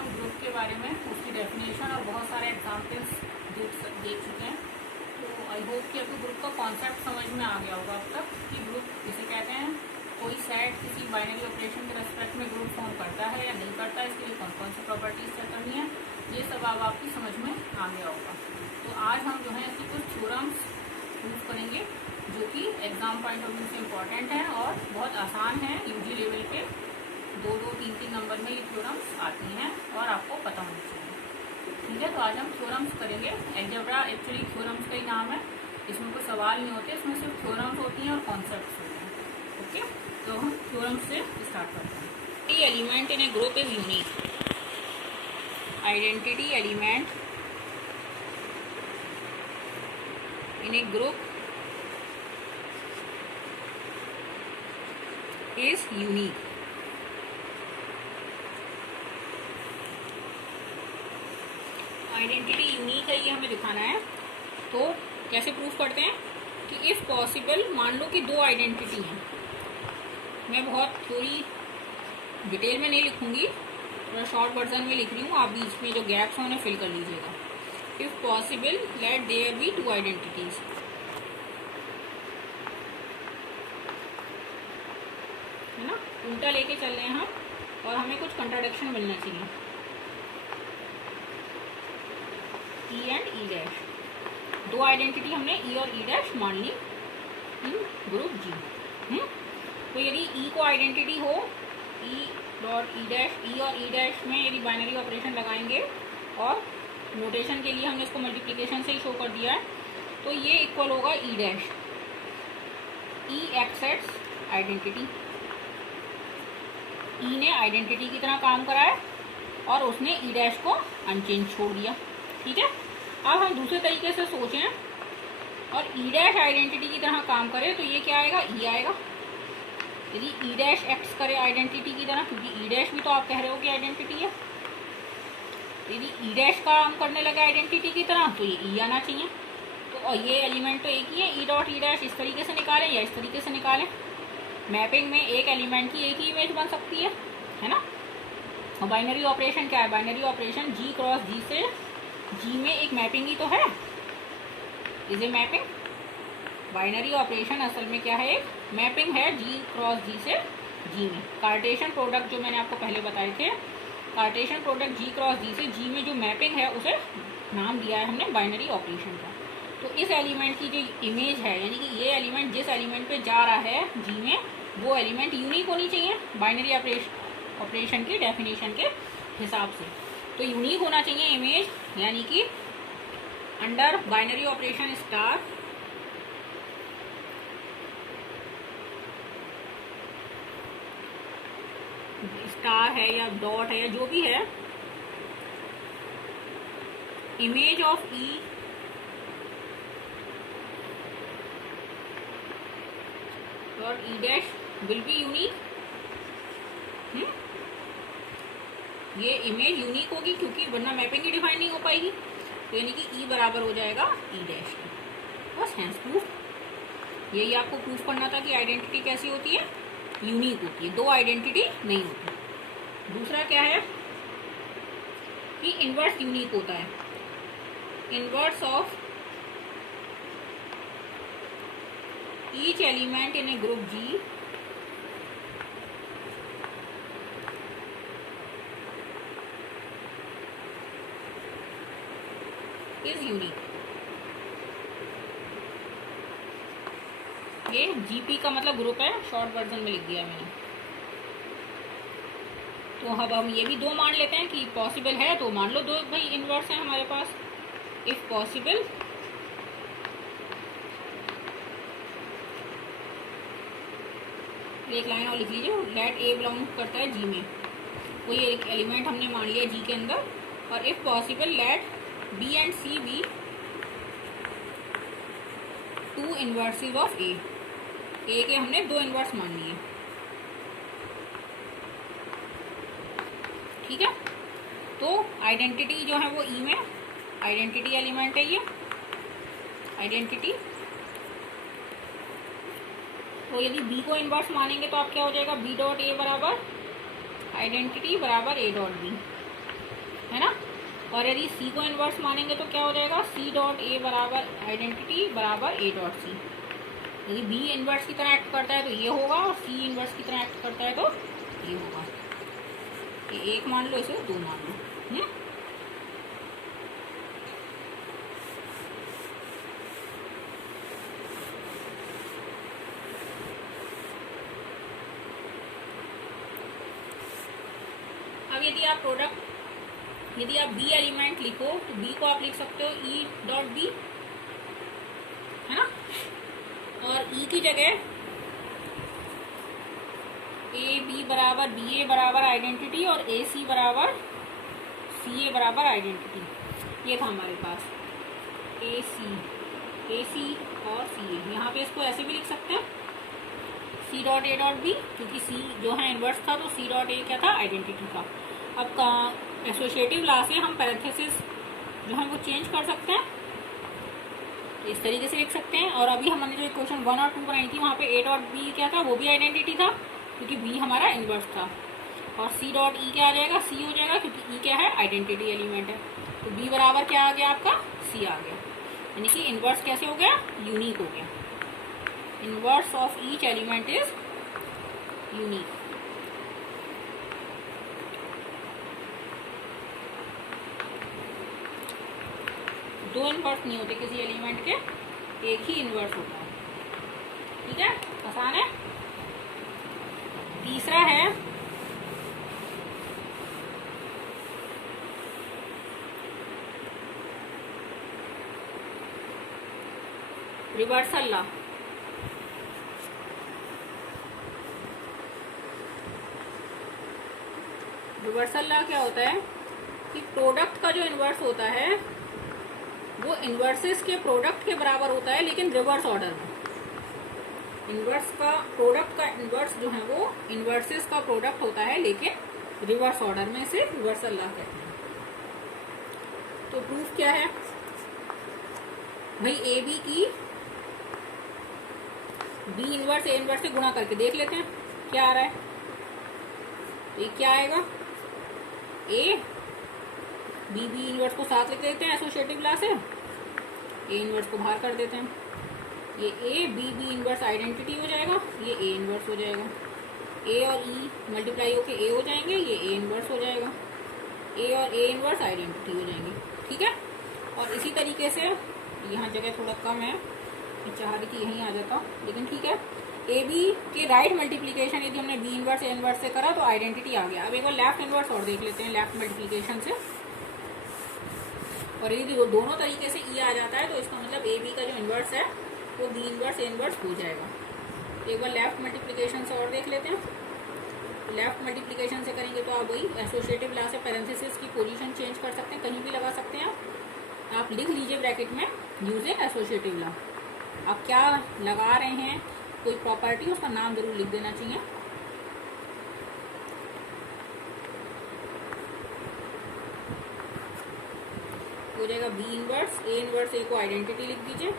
हम ग्रुप के बारे में उसकी डेफिनेशन और बहुत सारे एग्जाम्पल्स देख चुके हैं। तो आई होप कि आपको ग्रुप का कॉन्सेप्ट समझ में आ गया होगा अब तक कि ग्रुप किसे कहते हैं, कोई सेट किसी बाइनरी ऑपरेशन के रेस्पेक्ट में ग्रुप फॉर्म करता है या नहीं करता है, इसके लिए कौन कौन सी प्रॉपर्टीज सेट करनी है, ये सब अब आपकी समझ में आ गया होगा। तो आज हम जो है इसकी कुछ थ्योरम्स प्रूव करेंगे जो कि एग्जाम पॉइंट ऑफ व्यू से इम्पॉर्टेंट है और बहुत आसान है। यूजी लेवल पे 2-2, 3-3 नंबर में ये थ्योरम्स आती हैं और आपको पता होना चाहिए। ठीक है, तो आज हम थ्योरम्स करेंगे। अलजेब्रा एक्चुअली थ्योरम्स का ही नाम है, इसमें कोई सवाल नहीं होते, इसमें सिर्फ थ्योरम्स होती हैं और कॉन्सेप्ट्स होते हैं। ओके, तो हम थ्योरम्स से स्टार्ट करते हैं। Element in a group is unique. Identity element in a group is unique. Identity unique है, ये हमें दिखाना है। तो कैसे प्रूफ करते हैं कि इफ पॉसिबल, मान लो कि दो आइडेंटिटी हैं। मैं बहुत थोड़ी डिटेल में नहीं लिखूंगी, थोड़ा शॉर्ट वर्जन में लिख रही हूँ, आप बीच में जो गैप्स हैं उन्हें फिल कर लीजिएगा। If possible, let there be two identities. है ना, उल्टा लेके चल रहे हैं हम और हमें कुछ कंट्राडिक्शन मिलना चाहिए। E एंड E डैश, दो आइडेंटिटी हमने E और E डैश मान ली इन ग्रुप G। तो यदि E को आइडेंटिटी हो, E dot E dash, E और E डैश में यदि बाइनरी ऑपरेशन लगाएंगे और नोटेशन के लिए हमने इसको मल्टीप्लिकेशन से ही शो कर दिया है, तो ये इक्वल होगा E dash. E accepts identity, E ने आइडेंटिटी की तरह काम करा है और उसने E डैश को अनचेंज छोड़ दिया। ठीक है, अब हम दूसरे तरीके से सोचें और E डैश आइडेंटिटी की तरह काम करे तो ये क्या आएगा, E आएगा। यदि E डैश एक्ट करे आइडेंटिटी की तरह, क्योंकि E डैश भी तो आप कह रहे हो कि आइडेंटिटी है, यदि E डैश काम करने लगे आइडेंटिटी की तरह तो ये E आना चाहिए। तो और ये एलिमेंट तो एक ही है, E डॉट E डैश इस तरीके से निकालें या इस तरीके से निकालें। मैपिंग में एक एलिमेंट की एक ही इमेज बन सकती है ना। और बाइनरी ऑपरेशन क्या है, binary operation G cross G से G में एक मैपिंग ही तो है, is a mapping. Binary operation असल में क्या है, एक मैपिंग है G क्रॉस G से G में। कार्टेशियन प्रोडक्ट जो मैंने आपको पहले बताए थे, Cartesian product G cross G से G में जो मैपिंग है उसे नाम दिया है हमने बाइनरी ऑपरेशन का। तो इस एलिमेंट की जो इमेज है, यानी कि ये एलिमेंट जिस एलिमेंट पे जा रहा है G में, वो एलिमेंट यूनिक होनी चाहिए बाइनरी ऑपरेशन की डेफिनेशन के हिसाब से। तो यूनिक होना चाहिए इमेज, यानी कि अंडर बाइनरी ऑपरेशन स्टार है या डॉट है या जो भी है, इमेज ऑफ E और E dash will be unique. ये इमेज यूनिक होगी क्योंकि वरना मैपिंग ही डिफाइन नहीं हो पाएगी। तो यानी कि E बराबर हो जाएगा E डैश के। बस हैंस प्रूफ। यही आपको प्रूफ करना था कि आइडेंटिटी कैसी होती है, यूनिक होती है, दो आइडेंटिटी नहीं होती। दूसरा क्या है कि इनवर्स यूनिक होता है। Inverse of each element in a group G is unique. ये GP का मतलब ग्रुप है, शॉर्ट वर्जन में लिख दिया मैंने। तो अब हम ये भी दो मान लेते हैं कि पॉसिबल है, तो मान लो दो भाई इनवर्स है हमारे पास। इफ पॉसिबल, एक लाइन और लिख लीजिए, लेट ए बिलोंग करता है G में, कोई एक एलिमेंट हमने मान लिया G के अंदर। और if possible let B and C be two inverses of A के हमने दो इनवर्स मान लिए। ठीक है, तो आइडेंटिटी जो है वो E में आइडेंटिटी एलिमेंट है, ये आइडेंटिटी। तो यदि B को इनवर्स मानेंगे तो आप क्या हो जाएगा, B डॉट A बराबर आइडेंटिटी बराबर A डॉट B। है ना। और यदि सी को इन्वर्स मानेंगे तो क्या हो जाएगा, सी डॉट ए बराबर आइडेंटिटी बराबर ए डॉट सी। यदि बी इन्वर्स की तरह एक्ट करता है तो ये होगा, और सी इन्वर्स की तरह एक्ट करता है तो ये होगा। ये एक मान लो, इसे दो मान लो। अब यदि आप बी एलिमेंट लिखो तो बी को आप लिख सकते हो ई डॉट बी, है ना। और ई की जगह ए बी बराबर बी ए बराबर आइडेंटिटी और ए सी बराबर सी ए बराबर आइडेंटिटी, ये था हमारे पास ए सी और सी ए। यहाँ पे इसको ऐसे भी लिख सकते हैं C dot A dot B, क्योंकि सी जो है इन्वर्स था तो सी डॉट ए क्या था, आइडेंटिटी था। अब एसोसिएटिव लॉ से हम पैरेंथेसिस जो है वो चेंज कर सकते हैं, इस तरीके से लिख सकते हैं। और अभी हमने जो इक्वेशन 1 और 2 बनाई थी वहाँ पे ए डॉट बी क्या था, वो भी आइडेंटिटी था क्योंकि बी हमारा इन्वर्स था। और सी डॉट ई क्या आ जाएगा, सी हो जाएगा क्योंकि ई क्या है, आइडेंटिटी एलिमेंट है। तो बी बराबर क्या आ गया आपका, सी आ गया। यानी कि इन्वर्स कैसे हो गया, यूनिक हो गया। Inverse of each element is unique. दो इन्वर्स नहीं होते किसी एलिमेंट के, एक ही इन्वर्स होता है। ठीक है, आसान है। तीसरा है रिवर्सल लॉ। रिवर्सल लॉ क्या होता है कि प्रोडक्ट का जो इन्वर्स होता है वो इन्वर्सेस के प्रोडक्ट के बराबर होता है, लेकिन रिवर्स ऑर्डर में। इन्वर्स का प्रोडक्ट का इन्वर्स जो है वो इन्वर्सेस का प्रोडक्ट होता है, लेकिन रिवर्स ऑर्डर में, इसे रिवर्सल लॉ कहते हैं। तो प्रूफ क्या है भाई, ए बी की बी इन्वर्स ए इन्वर्स से गुणा करके देख लेते हैं क्या आ रहा है। तो ये क्या आएगा, ए बी बी इन्वर्स को साथ लिख देते हैं एसोसिएटिव लॉ से, ए इन्वर्स को बाहर कर देते हैं। ये A B B inverse identity हो जाएगा, ये ए इन्वर्स हो जाएगा। ए और ई मल्टीप्लाई होके ए हो जाएंगे, ये ए इन्वर्स हो जाएगा। ए और ए इन्वर्स आइडेंटिटी हो जाएंगे। ठीक है, और इसी तरीके से यहाँ जगह थोड़ा कम है, चाह रही थी यहीं आ जाता, लेकिन ठीक है। ए बी के राइट मल्टीप्लीकेशन यदि हमने बी इन्वर्स ए इन्वर्स से करा तो आइडेंटिटी आ गया। अब एक बार लेफ्ट इन्वर्स और देख लेते हैं, लेफ्ट मल्टीप्लीकेशन से। और यदि दोनों तरीके से ई आ जाता है तो इसका मतलब ए बी का जो इन्वर्स है वो बी इन्वर्स ए इन्वर्स हो जाएगा। तो एक बार लेफ्ट मल्टीप्लिकेशन से और देख लेते हैं। तो लेफ्ट मल्टीप्लिकेशन से करेंगे तो आप वही एसोसिएटिव लॉ से पैरेंथेसिस की पोजीशन चेंज कर सकते हैं, कहीं भी लगा सकते हैं। आप लिख लीजिए ब्रैकेट में यूजिंग एसोसिएटिव लॉ। आप क्या लगा रहे हैं, कोई प्रॉपर्टी, उसका नाम जरूर लिख देना चाहिए। हो जाएगा बी इन्वर्स ए को आइडेंटिटी लिख दीजिए,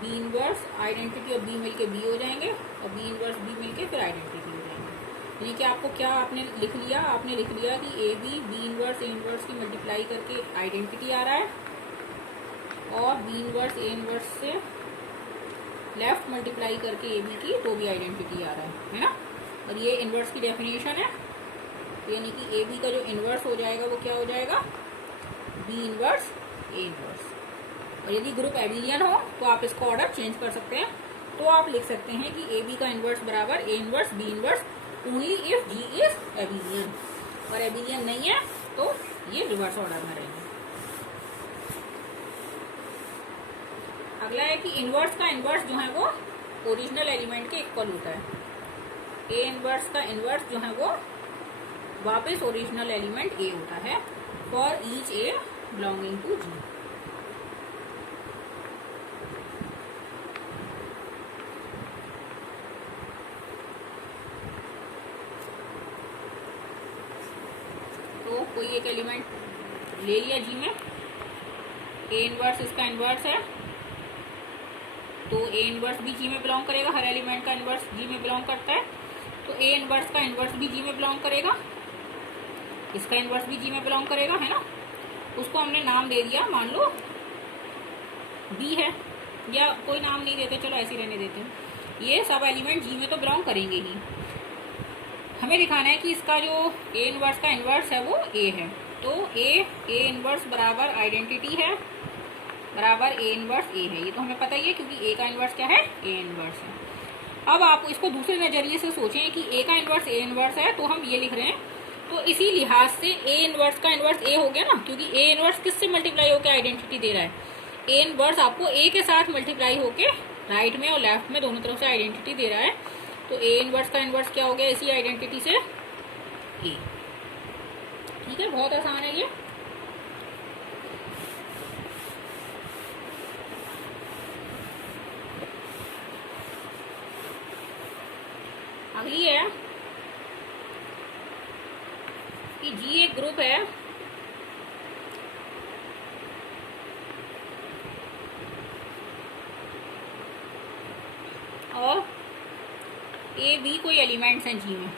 बी इन्वर्स आइडेंटिटी और बी मिलके बी हो जाएंगे, और बी इन्वर्स बी मिलके फिर आइडेंटिटी हो जाएंगे। यानी कि आपको क्या आपने लिख लिया, आपने लिख लिया कि A B inverse A inverse की मल्टीप्लाई करके आइडेंटिटी आ रहा है, और बी इन्वर्स ए इन्वर्स से लेफ्ट मल्टीप्लाई करके ए बी की तो भी आइडेंटिटी आ रहा है ना। और ये इन्वर्स की डेफिनेशन है, यानी कि ए बी का जो इन्वर्स हो जाएगा वो क्या हो जाएगा, बी इन्वर्स ए इन्वर्स। और यदि ग्रुप एबिलियन हो तो आप इसका ऑर्डर चेंज कर सकते हैं। तो आप लिख सकते हैं कि ए बी का इन्वर्स बराबर A inverse B inverse only if G is abelian, और एबिलियन नहीं है तो ये रिवर्स ऑर्डर में रहेंगे। अगला है कि इन्वर्स का इन्वर्स जो है वो ओरिजिनल एलिमेंट के इक्वल होता है। ए इन्वर्स का इन्वर्स जो है वो वापस ओरिजिनल एलिमेंट ए होता है for each A belonging to G. तो कोई एक एलिमेंट ले लिया जी में, ए इन्वर्स इसका इन्वर्स है, तो ए इन्वर्स भी जी में बिलोंग करेगा, हर एलिमेंट का इन्वर्स जी में बिलोंग करता है, तो ए इन्वर्स का इन्वर्स भी जी में बिलोंग करेगा। इसका इन्वर्स भी जी में बिलोंग करेगा, है ना। उसको हमने नाम दे दिया, मान लो बी है, या कोई नाम नहीं देते, चलो ऐसे ही रहने देते हैं। ये सब एलिमेंट जी में तो बिलोंग करेंगे ही। हमें दिखाना है कि इसका जो ए इन्वर्स का इन्वर्स है वो ए है। तो ए इन्वर्स बराबर आइडेंटिटी है बराबर ए इन्वर्स ए है। ये तो हमें पता ही है क्योंकि ए का इन्वर्स क्या है, ए इन्वर्स है। अब आप इसको दूसरे नजरिए से सोचें कि ए का इन्वर्स ए इन्वर्स है, तो हम ये लिख रहे हैं, तो इसी लिहाज से ए इन्वर्स का इन्वर्स ए हो गया ना, क्योंकि ए इन्वर्स किससे मल्टीप्लाई होकर आइडेंटिटी दे रहा है, ए इन्वर्स आपको ए के साथ मल्टीप्लाई होके राइट में और लेफ्ट में दोनों तरफ से आइडेंटिटी दे रहा है। तो ए इन्वर्स का इन्वर्स क्या हो गया इसी आइडेंटिटी से, ए। ठीक है, बहुत आसान है ये। अगली है कि जी एक ग्रुप है और ए बी कोई एलिमेंट्स हैं जी में।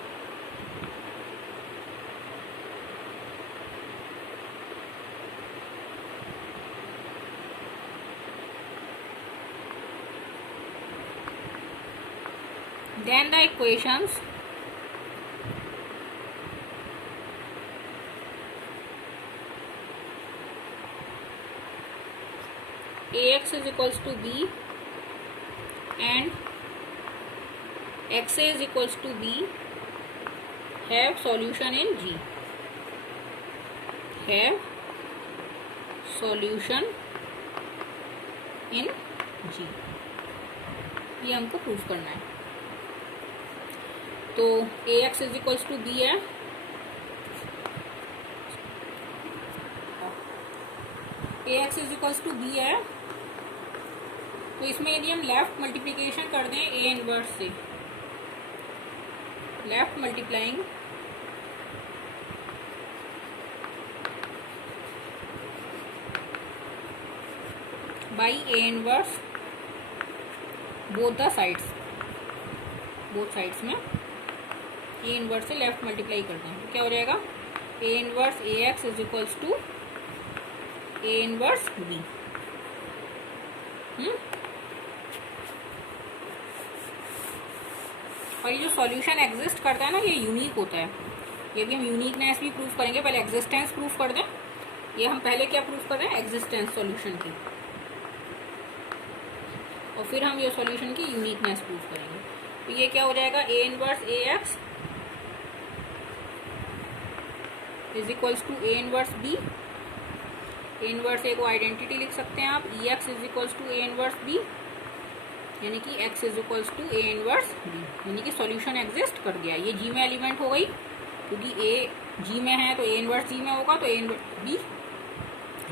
Then the equations ax is equals to b and xa is equals to b have solution in G. Have solution in G. ये हमको प्रूफ करना है। तो ax is equals to b है, ax is equals to b है। तो इसमें यदि हम लेफ्ट मल्टीप्लिकेशन कर दें ए इनवर्स से, left multiplying by a inverse both the sides, both sides में ए इनवर्स से लेफ्ट मल्टीप्लाई करते हैं, तो क्या हो जाएगा ए inverse A x is equals to A inverse b. और ये जो सॉल्यूशन एग्जिस्ट करता है ना, ये यूनिक होता है। ये भी हम यूनिकनेस भी प्रूफ करेंगे, पहले एग्जिस्टेंस प्रूफ कर दें। ये हम पहले क्या प्रूफ कर रहे हैं, एग्जिस्टेंस सॉल्यूशन की, और फिर हम ये सॉल्यूशन की यूनिकनेस प्रूफ करेंगे। तो ये क्या हो जाएगा ए inverse A x is equals to A inverse B. A inverse A को आइडेंटिटी लिख सकते हैं आप, E X is equals to A inverse B, यानी कि x is equals to A inverse B, यानी कि सॉल्यूशन एग्जिस्ट कर गया। ये जी में एलिमेंट हो गई, क्योंकि ए जी में है तो ए इनवर्स जी में होगा, तो ए इनवर्स बी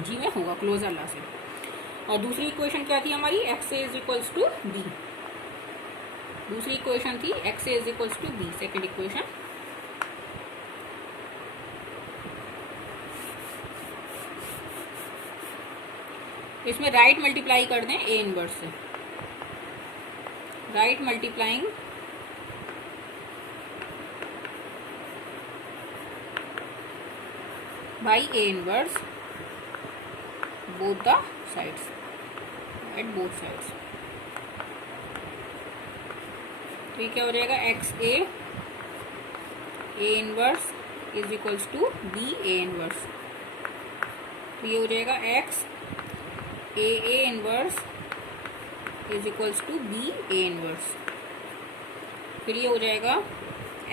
जी में होगा क्लोजर लॉ से। और दूसरी इक्वेशन क्या थी हमारी, x a is equals to b. दूसरी इक्वेशन थी x a is equals to b, second equation. इसमें राइट मल्टीप्लाई कर दें ए इनवर्स से, right multiplying by a inverse both the sides, at both sides. तो ये क्या हो जाएगा x a inverse is equals to b A inverse. तो ये हो जाएगा x a inverse is equals to b A inverse. फिर ये हो जाएगा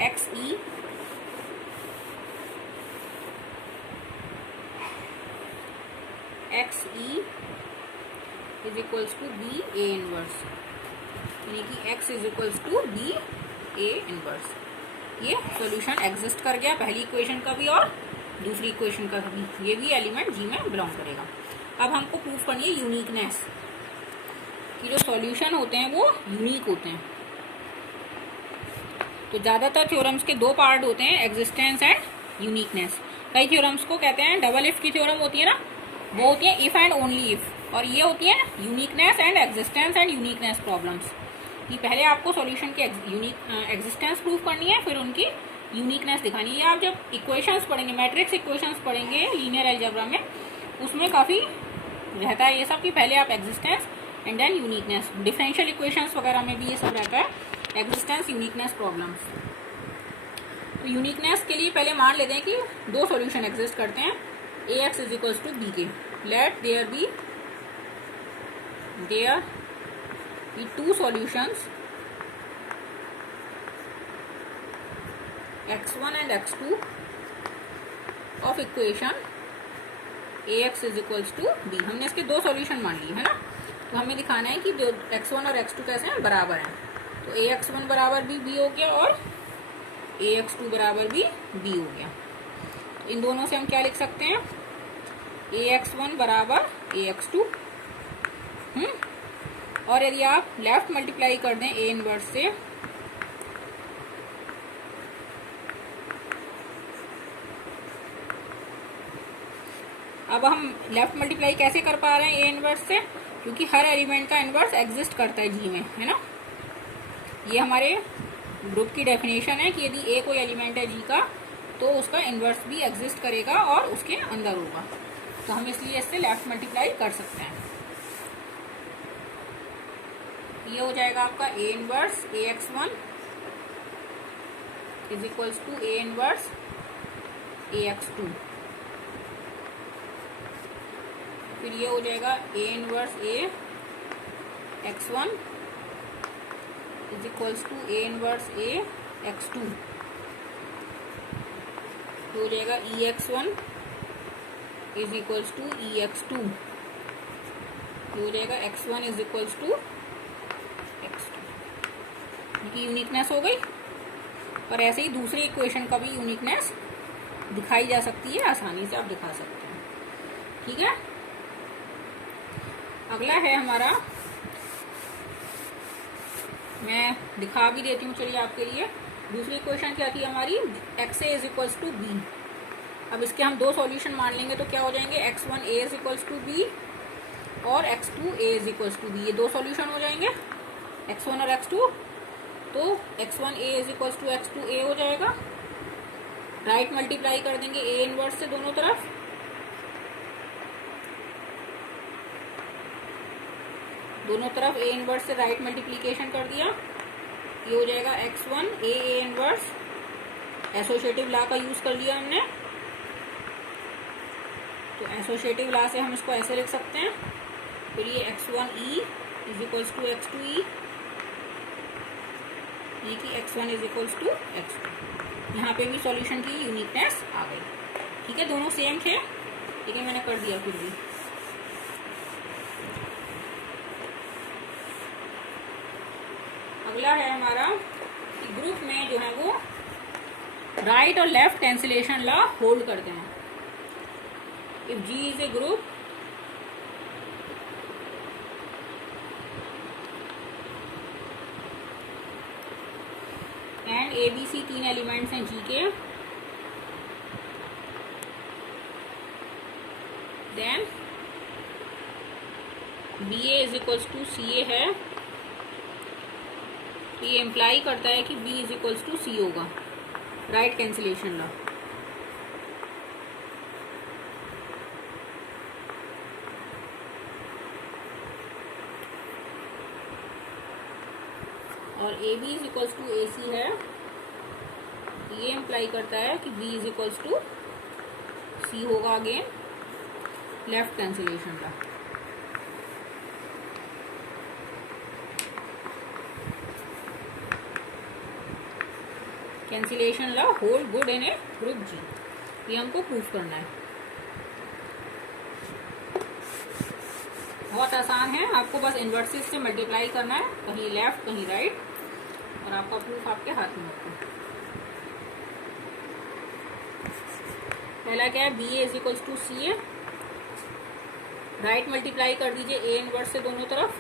x e is equals to b A inverse, यानी कि x is equals to b A inverse. ये सॉल्यूशन एग्जिस्ट कर गया पहली इक्वेशन का भी और दूसरी इक्वेशन का भी। ये भी एलिमेंट जी में बिलोंग करेगा। अब हमको प्रूफ करनी है यूनिकनेस, कि जो सॉल्यूशन होते हैं वो यूनिक होते हैं। तो ज़्यादातर थ्योरम्स के दो पार्ट होते हैं, एग्जिस्टेंस एंड यूनिकनेस। कई थ्योरम्स को कहते हैं डबल इफ की थ्योरम होती है ना, वो होती है इफ एंड ओनली इफ, और ये होती है uniqueness and existence and uniqueness problems. कि पहले आपको सॉल्यूशन की यूनिक एग्जिस्टेंस प्रूफ करनी है, फिर उनकी यूनिकनेस दिखानी है। आप जब इक्वेशंस पढ़ेंगे, मैट्रिक्स इक्वेशंस पढ़ेंगे लीनियर अलजेब्रा में, उसमें काफ़ी रहता है ये सब कि पहले आप existence and then uniqueness. Differential equations वगैरह में भी ये सब रहता है, एग्जिस्टेंस, यूनिकनेस, प्रॉब्लम्स। तो यूनिकनेस के लिए पहले मान लेते हैं कि दो सॉल्यूशन एग्जिस्ट करते हैं A x is equals to B के। Let there be two solutions x1 and x2 of equation A x is equals to B. हमने इसके दो सॉल्यूशन मान लिए है ना, तो हमें दिखाना है कि जो x1 और x2 कैसे हैं, बराबर हैं। तो ए एक्स1 बराबर भी b हो गया और ए एक्स2 बराबर भी b हो गया। इन दोनों से हम क्या लिख सकते हैं, ए एक्स1 बराबर ए एक्स2। और यदि आप लेफ्ट मल्टीप्लाई कर दें ए इनवर्स से, अब हम लेफ्ट मल्टीप्लाई कैसे कर पा रहे हैं ए इनवर्स से, क्योंकि हर एलिमेंट का इनवर्स एग्जिस्ट करता है जी में, है ना। ये हमारे ग्रुप की डेफिनेशन है कि यदि ए कोई एलिमेंट है जी का तो उसका इनवर्स भी एग्जिस्ट करेगा और उसके अंदर होगा। तो हम इसलिए इससे लेफ्ट मल्टीप्लाई कर सकते हैं। ये हो जाएगा आपका A inverse A X one is equals to A inverse A X two. फिर ये हो जाएगा ए inverse A X one is equals to A inverse A X two. तो हो जाएगा E X one is equals to E X two. हो जाएगा x1 is equals to x2। इनकी यूनिकनेस हो गई। और ऐसे ही दूसरी इक्वेशन का भी यूनिकनेस दिखाई जा सकती है, आसानी से आप दिखा सकते हैं। ठीक है, अगला है हमारा, मैं दिखा भी देती हूँ चलिए आपके लिए। दूसरी इक्वेशन क्या थी हमारी, x a is equals to b. अब इसके हम दो सॉल्यूशन मान लेंगे तो क्या हो जाएंगे, x1 a is equals to b और x2 a is equals to b. ये दो सॉल्यूशन हो जाएंगे x1 और x2। तो x1 a is equals to x2 a हो जाएगा। राइट मल्टीप्लाई कर देंगे a इनवर्स से दोनों तरफ। दोनों तरफ a इनवर्स से राइट मल्टीप्लीकेशन कर दिया। ये हो जाएगा x1 a inverse. Associative law का यूज कर लिया हमने, तो एसोसिएटिव लॉ से हम इसको ऐसे लिख सकते हैं। फिर ये x1e is equals to x2e, ये कि x1 is equals to x2। यहाँ पे भी सॉल्यूशन की यूनिकनेस आ गई। ठीक है, दोनों सेम थे लेकिन मैंने कर दिया फिर भी। अगला है हमारा कि ग्रुप में जो है वो राइट और लेफ्ट कैंसिलेशन लॉ होल्ड करते हैं। If G is a group and ABC तीन एलिमेंट्स हैं G के, then BA is equals to CA है। तो ये इम्प्लाई करता है कि B is equals to C होगा, राइट कैंसिलेशन लॉ। और AB is equals to AC है, ये इम्प्लाई करता है कि B is equals to C होगा, again left cancellation law. Cancellation law hold good in a group G, ये हमको प्रूफ करना है। बहुत आसान है, आपको बस इन्वर्सेस से मल्टीप्लाई करना है, कहीं लेफ्ट कहीं राइट, और आपका प्रूफ आपके हाथ में होता है। पहला क्या है, B A is equals to C A. Right multiply कर दीजिए ए इनवर्स से दोनों तरफ,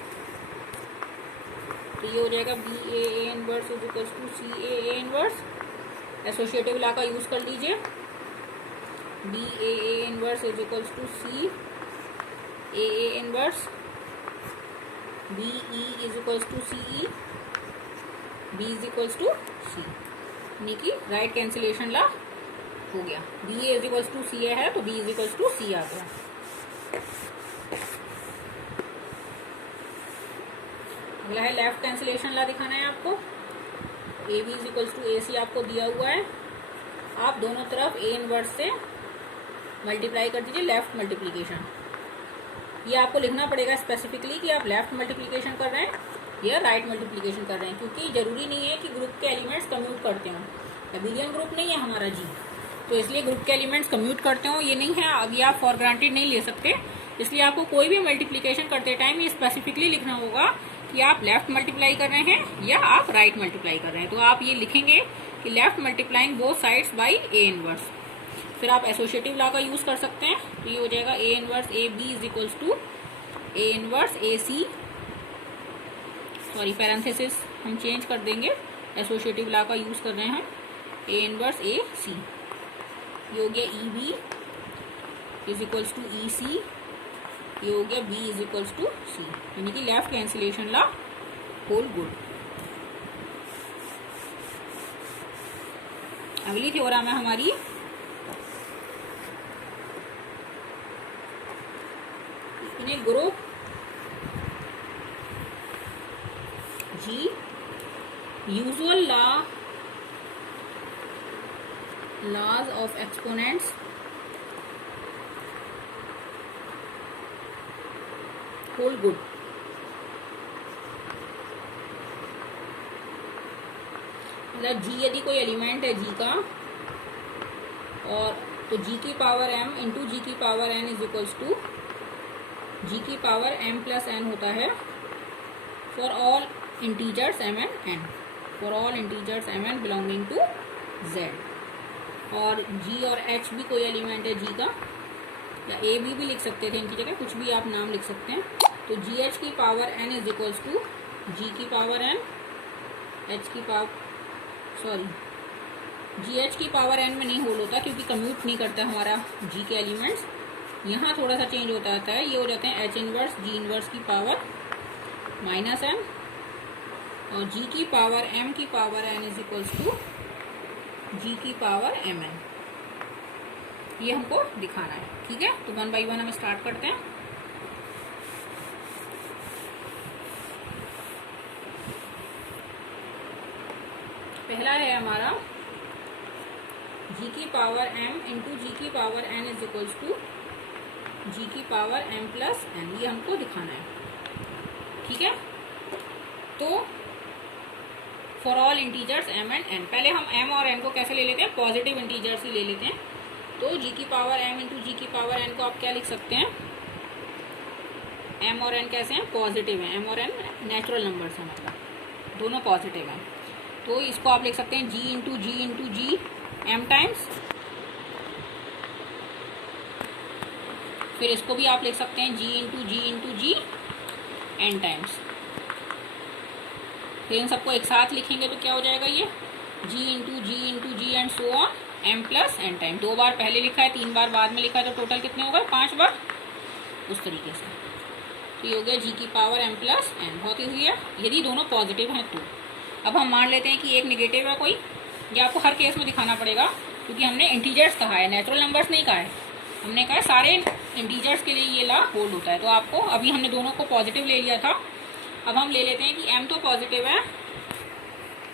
तो ये हो जाएगा B A inverse is equals to C A inverse. Associative law का यूज कर लीजिए, B A inverse is equals to C A inverse. B E is equals to C E, B is equals to C. यानी कि right cancellation law हो गया। B A is equals to C A है तो B is equals to C आ गया। अगला है लेफ्ट कैंसिलेशन ला दिखाना है आपको। A B is equals to A C आपको दिया हुआ है, आप दोनों तरफ ए इनवर्स से मल्टीप्लाई कर दीजिए, लेफ्ट मल्टीप्लीकेशन। ये आपको लिखना पड़ेगा स्पेसिफिकली कि आप लेफ्ट मल्टीप्लीकेशन कर रहे हैं या राइट मल्टीप्लीकेशन कर रहे हैं, क्योंकि जरूरी नहीं है कि ग्रुप के एलिमेंट्स कम्यूट करते हों। एबिलियन ग्रुप नहीं है हमारा जी, तो इसलिए ग्रुप के एलिमेंट्स कम्यूट करते हो ये नहीं है। अभी आप फॉर ग्रांटेड नहीं ले सकते, इसलिए आपको कोई भी मल्टीप्लीकेशन करते टाइम ये स्पेसिफिकली लिखना होगा कि आप लेफ्ट मल्टीप्लाई कर रहे हैं या आप राइट मल्टीप्लाई कर रहे हैं। तो आप ये लिखेंगे कि left multiplying both sides by a inverse. फिर आप एसोसिएटिव लॉ का यूज कर सकते हैं, तो ये हो जाएगा ए inverse A B is equals to A inverse A C, sorry parenthesis हम चेंज कर देंगे, एसोसिएटिव लॉ का यूज कर रहे हैं हम, ए इनवर्स ए सी। ये हो गया E B is equals to E C, ये हो गया B is equals to C, यानी कि left cancellation law hold good. अगली थ्योरम है हमारी in a group G usual laws of exponents hold good। मतलब जी यदि कोई एलिमेंट है जी का, और तो जी की पावर m इंटू जी की power n is equals to G की पावर m प्लस n होता है for all integers m and n, for all integers m and belonging to z। और g और h भी कोई एलिमेंट है जी का, या a भी लिख सकते थे इनकी जगह, कुछ भी आप नाम लिख सकते हैं। तो जी एच की power n is equals to G की पावर n, h की पावर सॉरी जी एच की पावर n में नहीं होल होता क्योंकि कम्यूट नहीं करता हमारा जी के एलिमेंट्स। यहाँ थोड़ा सा चेंज होता आता है, ये हो जाते हैं h इनवर्स जी इनवर्स की पावर माइनस m, और g की पावर m की power n is equals to G की पावर एम एन। ये हमको दिखाना है, ठीक है। तो वन बाई वन हम स्टार्ट करते हैं। पहला है हमारा जी की पावर m इंटू जी की power n is equals to G की पावर m प्लस n, ये हमको दिखाना है, ठीक है। तो for all integers m and n, पहले हम m और n को कैसे ले लेते हैं, पॉजिटिव इंटीजर्स ही ले लेते हैं। तो g की पावर m इंटू जी की पावर n को आप क्या लिख सकते हैं, m और n कैसे हैं, पॉजिटिव हैं, m और n नेचुरल नंबर्स हैं, मतलब दोनों पॉजिटिव हैं। तो इसको आप लिख सकते हैं g इंटू जी m टाइम्स, फिर इसको भी आप लिख सकते हैं g इंटू जी n टाइम्स। फिर इन सबको एक साथ लिखेंगे तो क्या हो जाएगा, ये g into ji and so on m plus n time. 2 बार पहले लिखा है, 3 बार बाद में लिखा है, तो टोटल कितने हो गए, 5 बार, उस तरीके से। तो ये हो गया g की पावर m प्लस n, बहुत ईजी है यदि दोनों पॉजिटिव हैं तो। अब हम मान लेते हैं कि एक निगेटिव है कोई, ये आपको हर केस में दिखाना पड़ेगा क्योंकि हमने इंटीजर्स कहा है, नेचुरल नंबर्स नहीं कहा है। हमने कहा सारे इंटीजर्स के लिए ये ला होल्ड होता है। तो आपको अभी हमने दोनों को पॉजिटिव ले लिया था, अब हम ले लेते हैं कि m तो पॉजिटिव है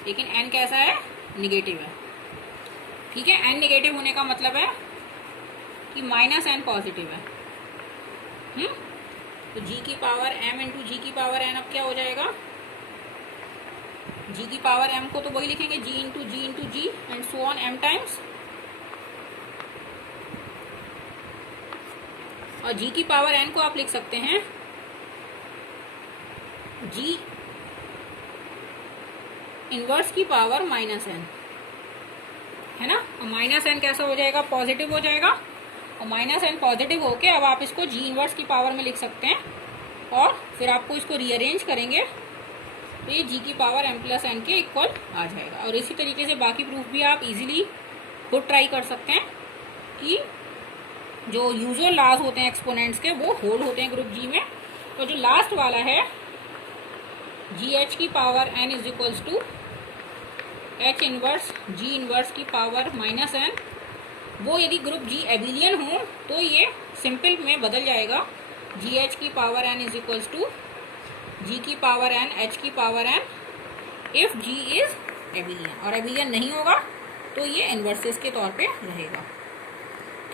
लेकिन n कैसा है, निगेटिव है, ठीक है। n निगेटिव होने का मतलब है कि माइनस n पॉजिटिव है। तो g की पावर m इंटू जी की पावर n अब क्या हो जाएगा, g की पावर m को तो वही लिखेंगे g into ji and so on m times, और g की पावर n को आप लिख सकते हैं g इनवर्स की पावर माइनस n, है ना। और माइनस n कैसा हो जाएगा, पॉजिटिव हो जाएगा, और माइनस n पॉजिटिव होके अब आप इसको g इनवर्स की पावर में लिख सकते हैं, और फिर आपको इसको रीअरेंज करेंगे तो ये g की पावर m प्लस n के इक्वल आ जाएगा। और इसी तरीके से बाकी प्रूफ भी आप इजीली खुद ट्राई कर सकते हैं कि जो यूजुअल लॉज होते हैं एक्सपोनेंट्स के वो होल्ड होते हैं ग्रुप g में। तो जो लास्ट वाला है जी एच की power n is equals to H inverse G inverse की पावर माइनस एन, वो यदि ग्रुप जी एबिलियन हो तो ये सिंपल में बदल जाएगा, जी एच की power N is equals to G की पावर एन एच की power N if G is abelian, और एबिलियन नहीं होगा तो ये इन्वर्सेस के तौर पे रहेगा।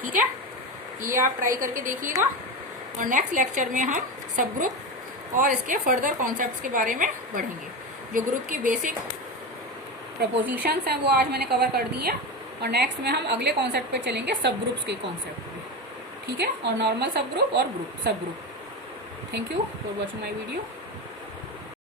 ठीक है, ये आप ट्राई करके देखिएगा, और नेक्स्ट लेक्चर में हम सब ग्रुप और इसके फर्दर कॉन्सेप्ट्स के बारे में पढ़ेंगे। जो ग्रुप की बेसिक प्रपोजिशंस हैं वो आज मैंने कवर कर दी है, और नेक्स्ट में हम अगले कॉन्सेप्ट पे चलेंगे सब ग्रुप्स के कॉन्सेप्ट पे। ठीक है, और नॉर्मल सब ग्रुप और ग्रुप सब group. Thank you for watching my video.